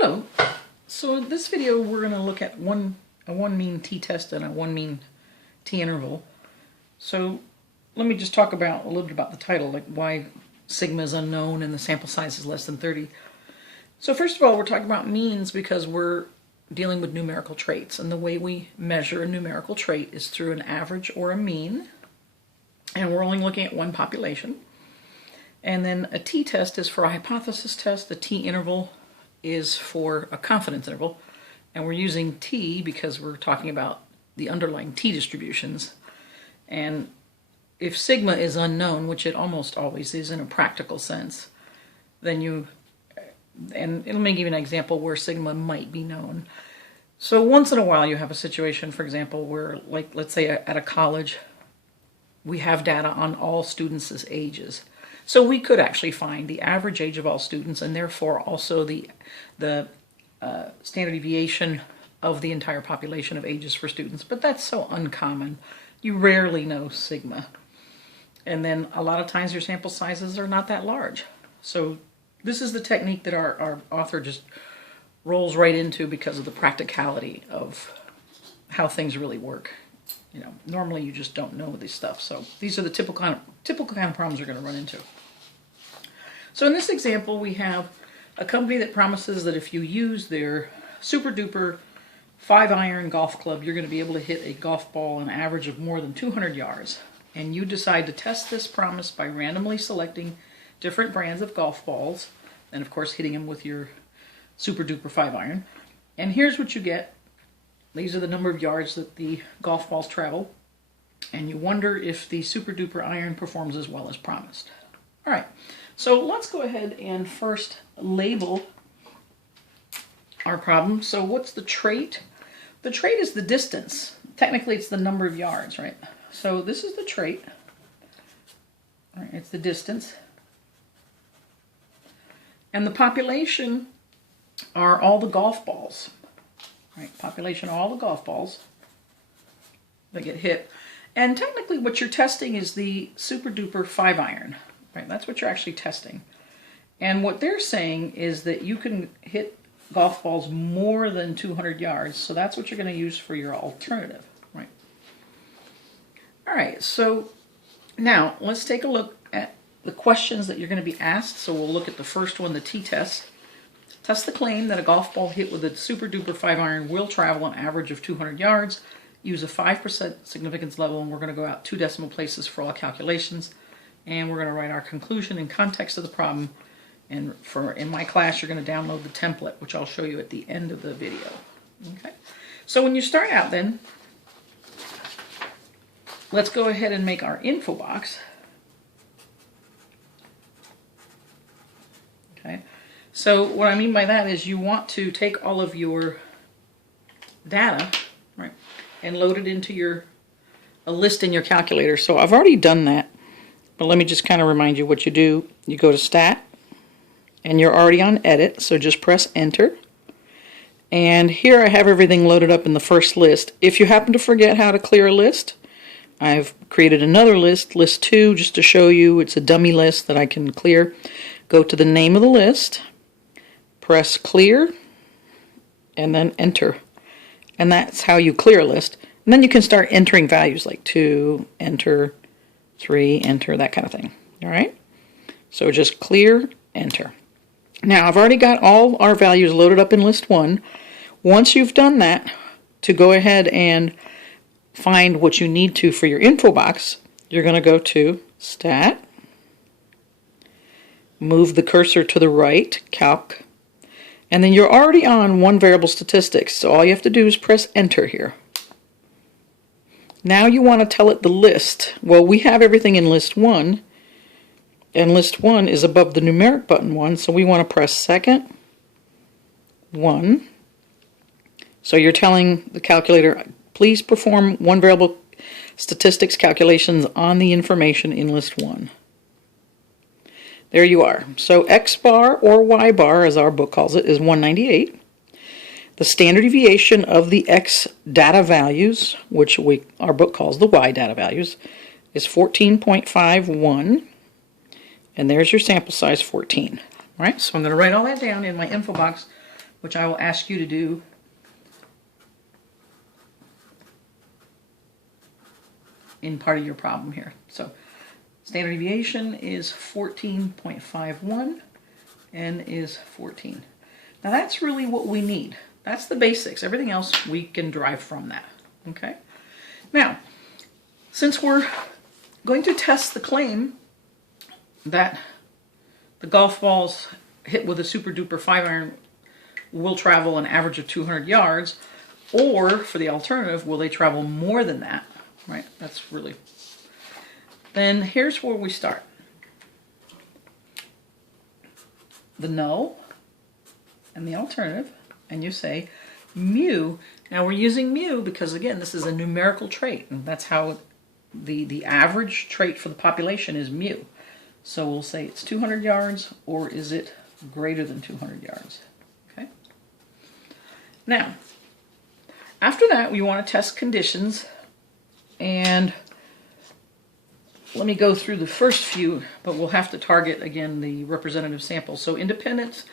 Hello. So in this video we're going to look at a one mean t-test and a one mean t-interval. So let me just talk about a little bit about the title, like why sigma is unknown and the sample size is less than 30. So first of all, we're talking about means because we're dealing with numerical traits, and the way we measure a numerical trait is through an average or a mean, and we're only looking at one population. And then a t-test is for a hypothesis test, a t-interval is for a confidence interval, and we're using t because we're talking about the underlying t distributions. And if sigma is unknown, which it almost always is in a practical sense, then let me give you an example where sigma might be known. So once in a while you have a situation, for example, where, like, let's say at a college, we have data on all students' ages. So we could actually find the average age of all students, and therefore also the standard deviation of the entire population of ages for students. But that's so uncommon. You rarely know sigma. And then a lot of times your sample sizes are not that large. So this is the technique that our author just rolls right into because of the practicality of how things really work. You know, normally you just don't know this stuff. So these are the typical kind of problems you're going to run into. So in this example, we have a company that promises that if you use their super duper 5-iron golf club, you're going to be able to hit a golf ball an average of more than 200 yards. And you decide to test this promise by randomly selecting different brands of golf balls, and of course hitting them with your super duper 5-iron. And here's what you get. These are the number of yards that the golf balls travel. And you wonder if the super duper iron performs as well as promised. All right, so let's go ahead and first label our problem. So what's the trait? The trait is the distance. Technically, it's the number of yards, right? So this is the trait. All right, it's the distance. And the population are all the golf balls. Right, population of all the golf balls that get hit. And technically what you're testing is the super duper 5-iron. Right, that's what you're actually testing. And what they're saying is that you can hit golf balls more than 200 yards, so that's what you're going to use for your alternative. Right. All right, so now let's take a look at the questions that you're going to be asked. So we'll look at the first one, the t-test. Test the claim that a golf ball hit with a super duper 5-iron will travel an average of 200 yards. Use a 5% significance level, and we're going to go out 2 decimal places for all calculations. And we're going to write our conclusion in context of the problem. And in my class, you're going to download the template, which I'll show you at the end of the video. Okay. So when you start out then, let's go ahead and make our info box. Okay. So what I mean by that is you want to take all of your data, right, and load it into a list in your calculator. So I've already done that, but let me just kind of remind you what you do. You go to Stat, and you're already on Edit, so just press Enter. And here I have everything loaded up in the first list. If you happen to forget how to clear a list, I've created another list, List 2, just to show you it's a dummy list that I can clear. Go to the name of the list, press Clear, and then Enter. And that's how you clear a list. And then you can start entering values like 2, Enter, 3, Enter, that kind of thing. All right? So just Clear, Enter. Now, I've already got all our values loaded up in List 1. Once you've done that, to go ahead and find what you need to for your info box, you're going to go to Stat, move the cursor to the right, Calc, and then you're already on one variable statistics, so all you have to do is press Enter here. Now you want to tell it the list. Well, we have everything in List 1, and List 1 is above the numeric button 1, so we want to press second 1. So you're telling the calculator, please perform one variable statistics calculations on the information in List 1. There you are. So X bar, or Y bar as our book calls it, is 198. The standard deviation of the X data values, which our book calls the Y data values, is 14.51. And there's your sample size, 14. All right, so I'm going to write all that down in my info box which I will ask you to do in part of your problem here. So standard deviation is 14.51, n is 14. Now that's really what we need. That's the basics. Everything else we can derive from that. Okay? Now, since we're going to test the claim that the golf balls hit with a super duper 5-iron will travel an average of 200 yards, or for the alternative, will they travel more than that? Right? That's really... Then here's where we start. The null and the alternative, and you say mu. Now we're using mu because, again, this is a numerical trait, and that's how the average trait for the population is mu. So we'll say it's 200 yards, or is it greater than 200 yards? Okay. Now, after that, we want to test conditions, and let me go through the first few, but we'll have to target, again, the representative sample. So independence,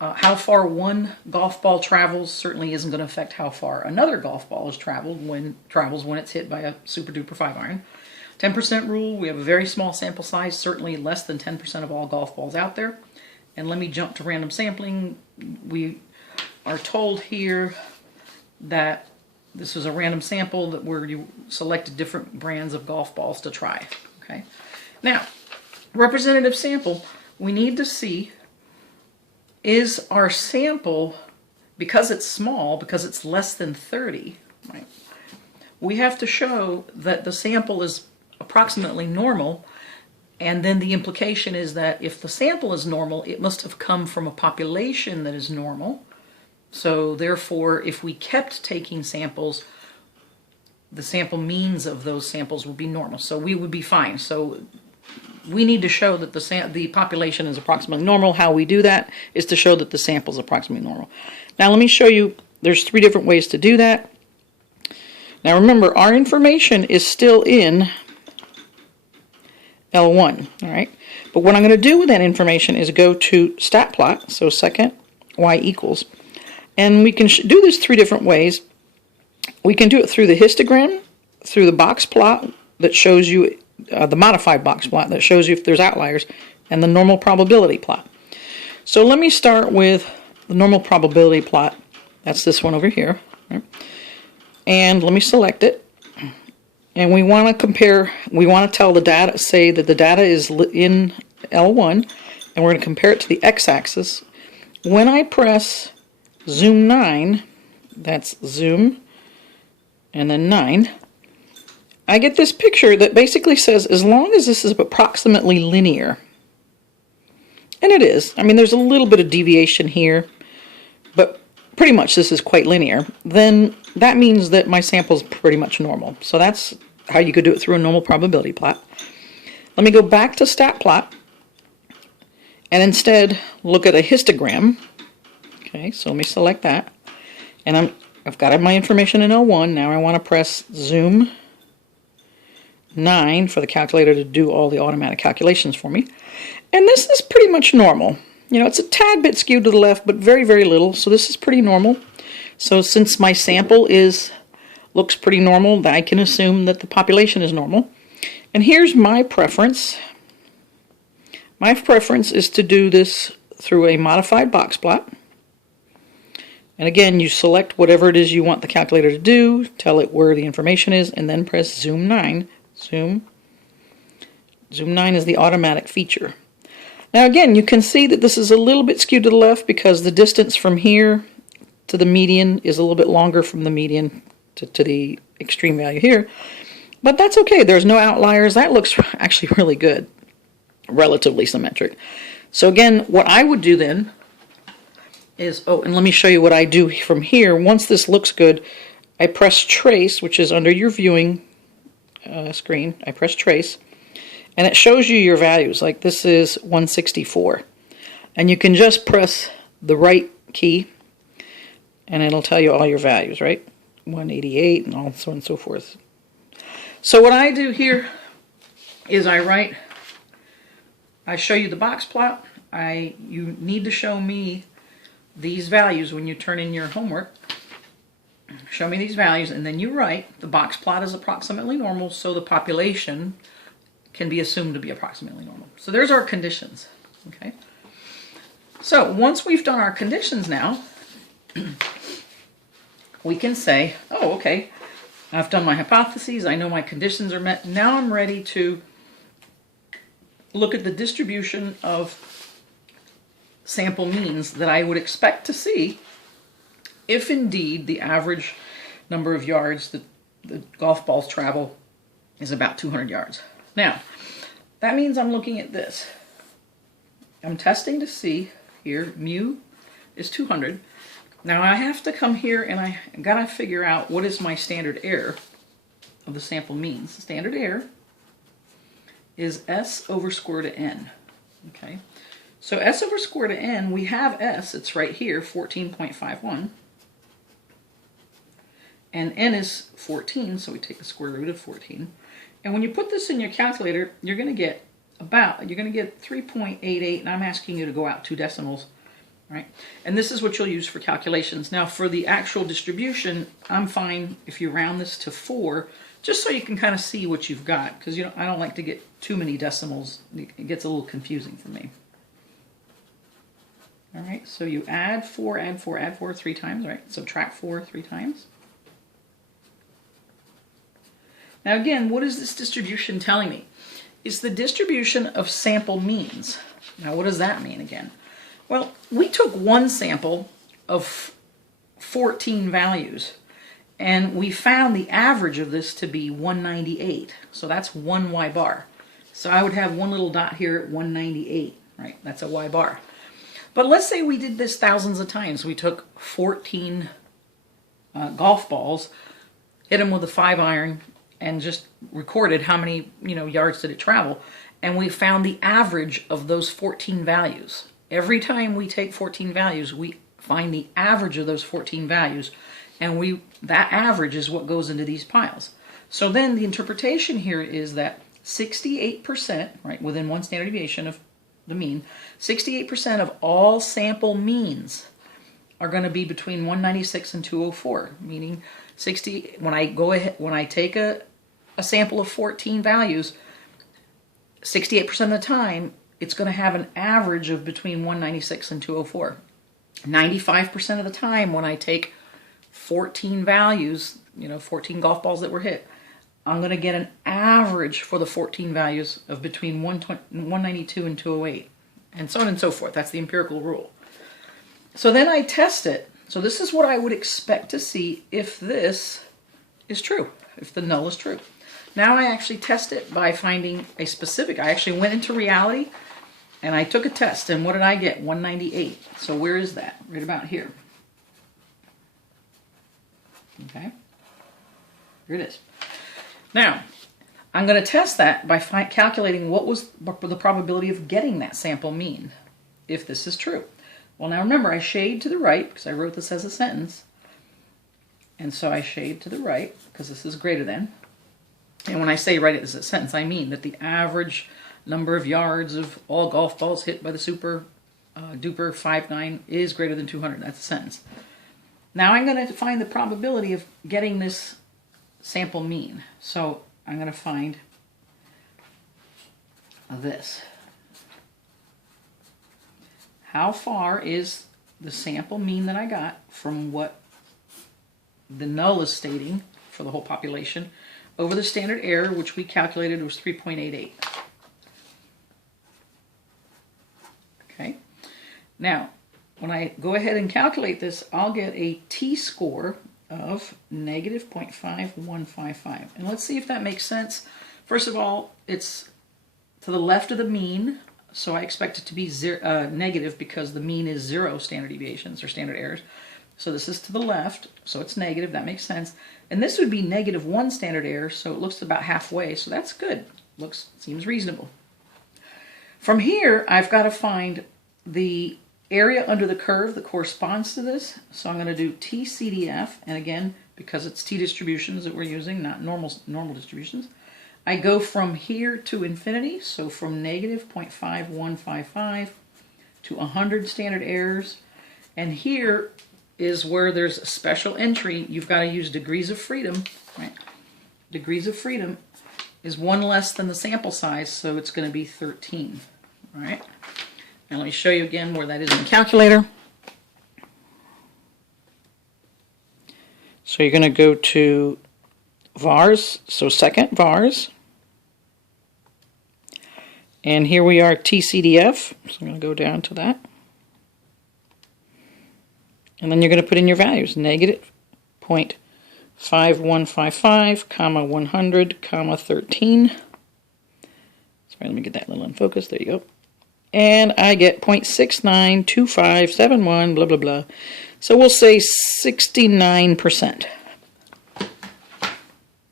how far one golf ball travels certainly isn't going to affect how far another golf ball is travels when it's hit by a super duper 5-iron. 10% rule, we have a very small sample size, certainly less than 10% of all golf balls out there. And let me jump to random sampling. We are told here that this is a random sample where you selected different brands of golf balls to try. Okay. Now, representative sample, we need to see, is our sample, because it's small, because it's less than 30, right? We have to show that the sample is approximately normal, and then the implication is that if the sample is normal, it must have come from a population that is normal. So therefore, if we kept taking samples, the sample means of those samples would be normal. So we would be fine. So we need to show that the population is approximately normal. How we do that is to show that the sample is approximately normal. Now let me show you, there's 3 different ways to do that. Now remember, our information is still in L1, all right? But what I'm going to do with that information is go to stat plot, so second y equals. And we can do this 3 different ways. We can do it through the histogram, through the box plot that shows you, the modified box plot that shows you if there's outliers, and the normal probability plot. So let me start with the normal probability plot. That's this one over here. Right? And let me select it. And we want to compare, we want to tell the data, say that the data is in L1, and we're going to compare it to the x-axis. When I press zoom 9, that's zoom, and then 9, I get this picture that basically says, as long as this is approximately linear, and it is, I mean, there's a little bit of deviation here, but pretty much this is quite linear, then that means that my sample is pretty much normal. So that's how you could do it through a normal probability plot. Let me go back to stat plot and instead look at a histogram. Okay, so let me select that. And I've got my information in L1. Now I want to press zoom 9 for the calculator to do all the automatic calculations for me. And this is pretty much normal. You know, it's a tad bit skewed to the left, but very, very little. So this is pretty normal. So since my sample looks pretty normal, I can assume that the population is normal. And here's my preference. My preference is to do this through a modified box plot. And again, you select whatever it is you want the calculator to do, tell it where the information is, and then press zoom 9. Zoom 9 is the automatic feature. Now again, you can see that this is a little bit skewed to the left because the distance from here to the median is a little bit longer from the median to the extreme value here. But that's okay, there's no outliers. That looks actually really good, relatively symmetric. So again, what I would do then is, oh, and let me show you what I do from here. Once this looks good, I press trace, which is under your viewing screen. I press trace, and it shows you your values. Like this is 164. And you can just press the right key, and it'll tell you all your values, right? 188 and all so on and so forth. So what I do here is I show you the box plot. You need to show me these values when you turn in your homework. Show me these values, and then you write the box plot is approximately normal, so the population can be assumed to be approximately normal. So there's our conditions. Okay. So once we've done our conditions now, we can say, oh, okay, I've done my hypotheses, I know my conditions are met. Now I'm ready to look at the distribution of sample means that I would expect to see if indeed the average number of yards that the golf balls travel is about 200 yards. Now, that means I'm looking at this. I'm testing to see here, mu is 200. Now I have to come here and I gotta figure out what is my standard error of the sample means. The standard error is S over square root of n. Okay, so S over square root of n, we have S, it's right here, 14.51. And n is 14, so we take the square root of 14. And when you put this in your calculator, you're going to get 3.88, and I'm asking you to go out 2 decimals, right? And this is what you'll use for calculations. Now for the actual distribution, I'm fine if you round this to 4, just so you can kind of see what you've got, because I don't like to get too many decimals. It gets a little confusing for me. All right, so you add 4, add 4, add 4 3 times, right? Subtract 4 3 times. Now again, what is this distribution telling me? It's the distribution of sample means. Now what does that mean again? Well, we took one sample of 14 values, and we found the average of this to be 198. So that's 1 y bar. So I would have one little dot here at 198, right? That's a y bar. But let's say we did this thousands of times. We took 14 golf balls, hit them with a 5-iron, and just recorded how many yards did it travel, and we found the average of those 14 values. Every time we take 14 values, we find the average of those 14 values, and that average is what goes into these piles. So then the interpretation here is that 68%, right, within one standard deviation of the mean, 68% of all sample means are going to be between 196 and 204, meaning 60. When I take a sample of 14 values, 68% of the time it's going to have an average of between 196 and 204. 95% of the time when I take 14 values, 14 golf balls that were hit, I'm going to get an average for the 14 values of between 192 and 208, and so on and so forth. That's the empirical rule. So then I test it. So this is what I would expect to see if this is true, if the null is true. Now I actually test it by finding a specific. I actually went into reality and I took a test, and what did I get? 198. So where is that? Right about here. Okay, here it is. Now I'm going to test that by calculating what was the probability of getting that sample mean, if this is true. Well, now remember, I shade to the right because I wrote this as a sentence. And so I shade to the right because this is greater than. And when I say write it as a sentence, I mean that the average number of yards of all golf balls hit by the super duper 5.9 is greater than 200. That's a sentence. Now I'm going to find the probability of getting this sample mean. So I'm going to find this. How far is the sample mean that I got from what the null is stating for the whole population over the standard error, which we calculated was 3.88. Okay. Now, when I go ahead and calculate this, I'll get a t-score of negative 0.5155. And let's see if that makes sense. First of all, it's to the left of the mean, so I expect it to be negative because the mean is 0 standard deviations or standard errors. So this is to the left, so it's negative. That makes sense. And this would be -1 standard error, so it looks about halfway. So that's good. Seems reasonable. From here, I've got to find the area under the curve that corresponds to this. So I'm going to do TCDF, and again, because it's t-distributions that we're using, not normal distributions, I go from here to infinity, so from -0.5155 to 100 standard errors, And here is where there's a special entry. You've got to use degrees of freedom, right? Degrees of freedom is one less than the sample size, so it's going to be 13, right? And let me show you again where that is in the calculator. So you're going to go to vars, so second vars. And here we are, TCDF, so I'm going to go down to that. And then you're going to put in your values, negative 0.5155, comma 100, comma 13. Sorry, let me get that little in focus. There you go. And I get 0.692571, blah, blah, blah. So we'll say 69%. All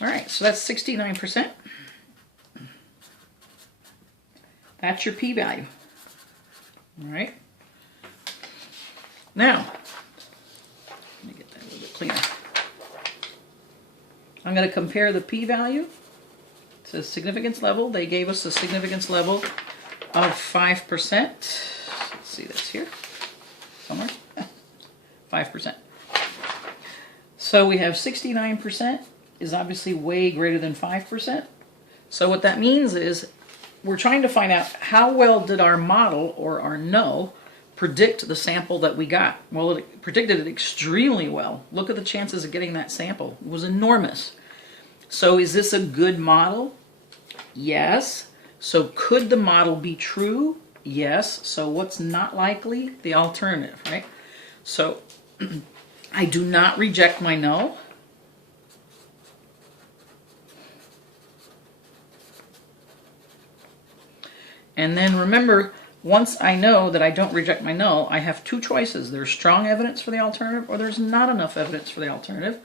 right, so that's 69%. That's your p-value. All right. Now, let me get that a little bit cleaner. I'm going to compare the p-value to significance level. They gave us a significance level of 5%. Let's see this here somewhere. 5%. So we have 69% is obviously way greater than 5%. So what that means is we're trying to find out how well did our model or our null predict the sample that we got. Well, it predicted it extremely well. Look at the chances of getting that sample. It was enormous. So is this a good model? Yes. So could the model be true? Yes. So what's not likely? The alternative, right? So I do not reject my null. And then remember, once I know that I don't reject my null, I have two choices. There's strong evidence for the alternative, or there's not enough evidence for the alternative.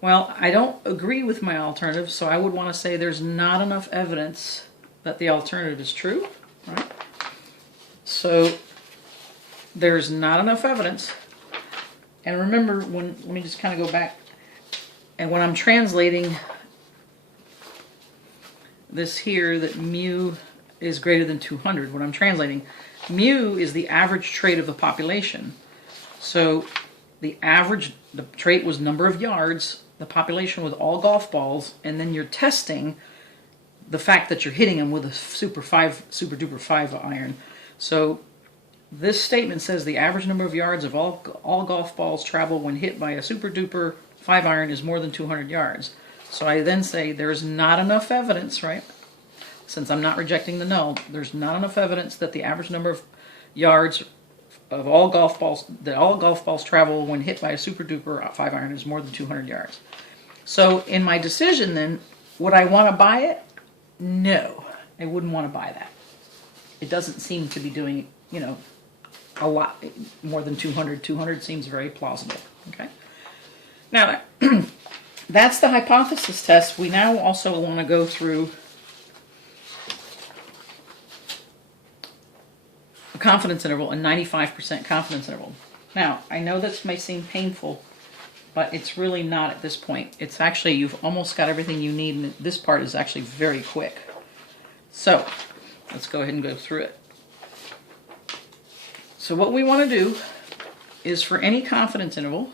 Well, I don't agree with my alternative, so I would want to say there's not enough evidence that the alternative is true, right? So there's not enough evidence. And remember, let me just kind of go back, and when I'm translating this here, that mu is greater than 200, when I'm translating, mu is the average trait of the population. So the trait was number of yards, the population with all golf balls, and then you're testing the fact that you're hitting them with a super duper 5 iron. So this statement says the average number of yards of all golf balls travel when hit by a super duper 5 iron is more than 200 yards. So I then say there's not enough evidence, right? Since I'm not rejecting the null, there's not enough evidence that the average number of yards of all golf balls travel when hit by a super duper 5 iron is more than 200 yards. So in my decision then, would I want to buy it? No, I wouldn't want to buy that. It doesn't seem to be doing, a lot more than 200. 200 seems very plausible. Okay. Now, that's the hypothesis test. We now also want to go through a confidence interval, a 95% confidence interval. Now, I know this may seem painful, but it's really not at this point. It's actually, you've almost got everything you need, and this part is actually very quick. So, let's go ahead and go through it. So what we want to do is, for any confidence interval,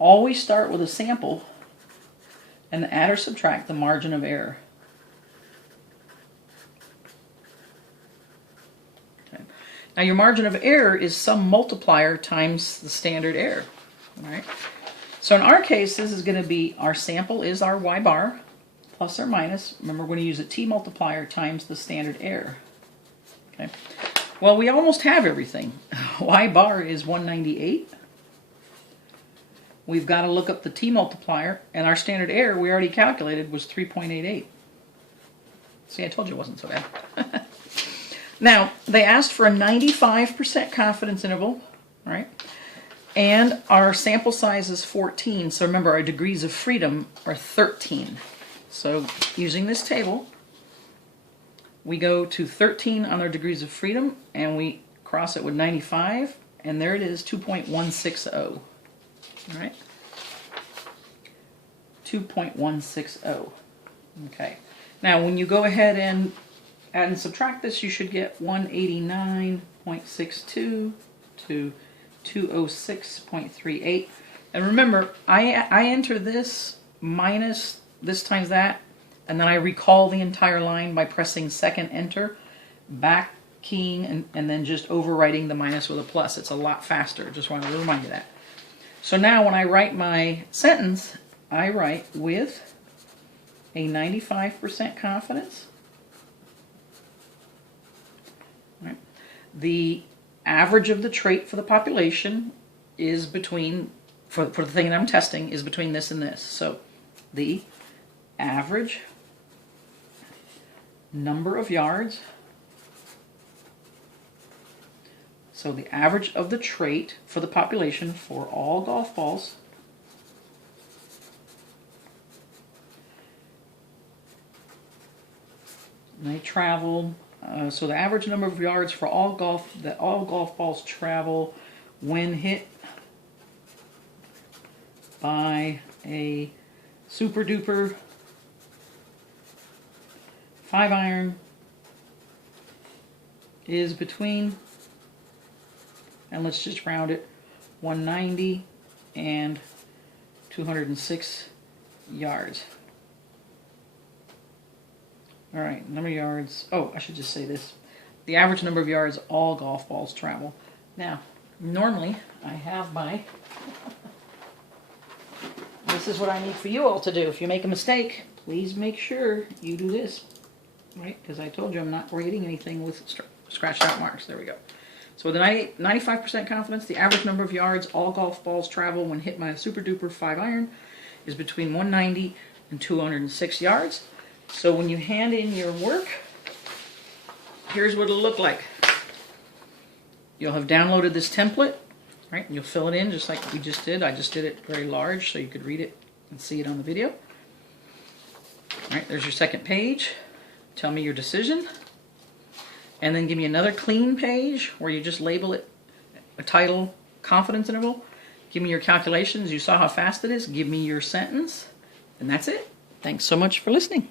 always start with a sample and add or subtract the margin of error. Okay. Now your margin of error is some multiplier times the standard error. All right. So in our case, this is going to be, our sample is our y bar, plus or minus. Remember, we're going to use a t multiplier times the standard error. Okay. Well, we almost have everything. Y bar is 198. We've got to look up the t multiplier, and our standard error we already calculated was 3.88. See, I told you it wasn't so bad. Now, they asked for a 95% confidence interval, right? And our sample size is 14. So remember, our degrees of freedom are 13. So using this table, we go to 13 on our degrees of freedom, and we cross it with 95, and there it is, 2.160. All right? 2.160. Okay. Now, when you go ahead and add and subtract this, you should get 189.9. 202.62 to 206.38. And remember, I enter this minus this times that, and then I recall the entire line by pressing second enter, back keying, and then just overwriting the minus with a plus. It's a lot faster. Just wanted to remind you that. So now when I write my sentence, I write with a 95% confidence. Right. The average of the trait for the population is between, for the thing that I'm testing, is between this and this. So the average number of yards, so the average of the trait for the population for all golf balls they travel, so the average number of yards for all golf balls travel when hit by a super duper 5-iron is between, and let's just round it, 190 and 206 yards. All right, number of yards. Oh, I should just say this. The average number of yards all golf balls travel. Now, normally I have my... This is what I need for you all to do. If you make a mistake, please make sure you do this. Right? Because I told you I'm not grading anything with scratched out marks. There we go. So with a 95% confidence, the average number of yards all golf balls travel when hit by a super duper 5-iron is between 190 and 206 yards. So when you hand in your work, here's what it'll look like. You'll have downloaded this template, right? And you'll fill it in just like we just did. I just did it very large so you could read it and see it on the video. All right, there's your second page. Tell me your decision. And then give me another clean page where you just label it a title, confidence interval. Give me your calculations. You saw how fast it is. Give me your sentence. And that's it. Thanks so much for listening.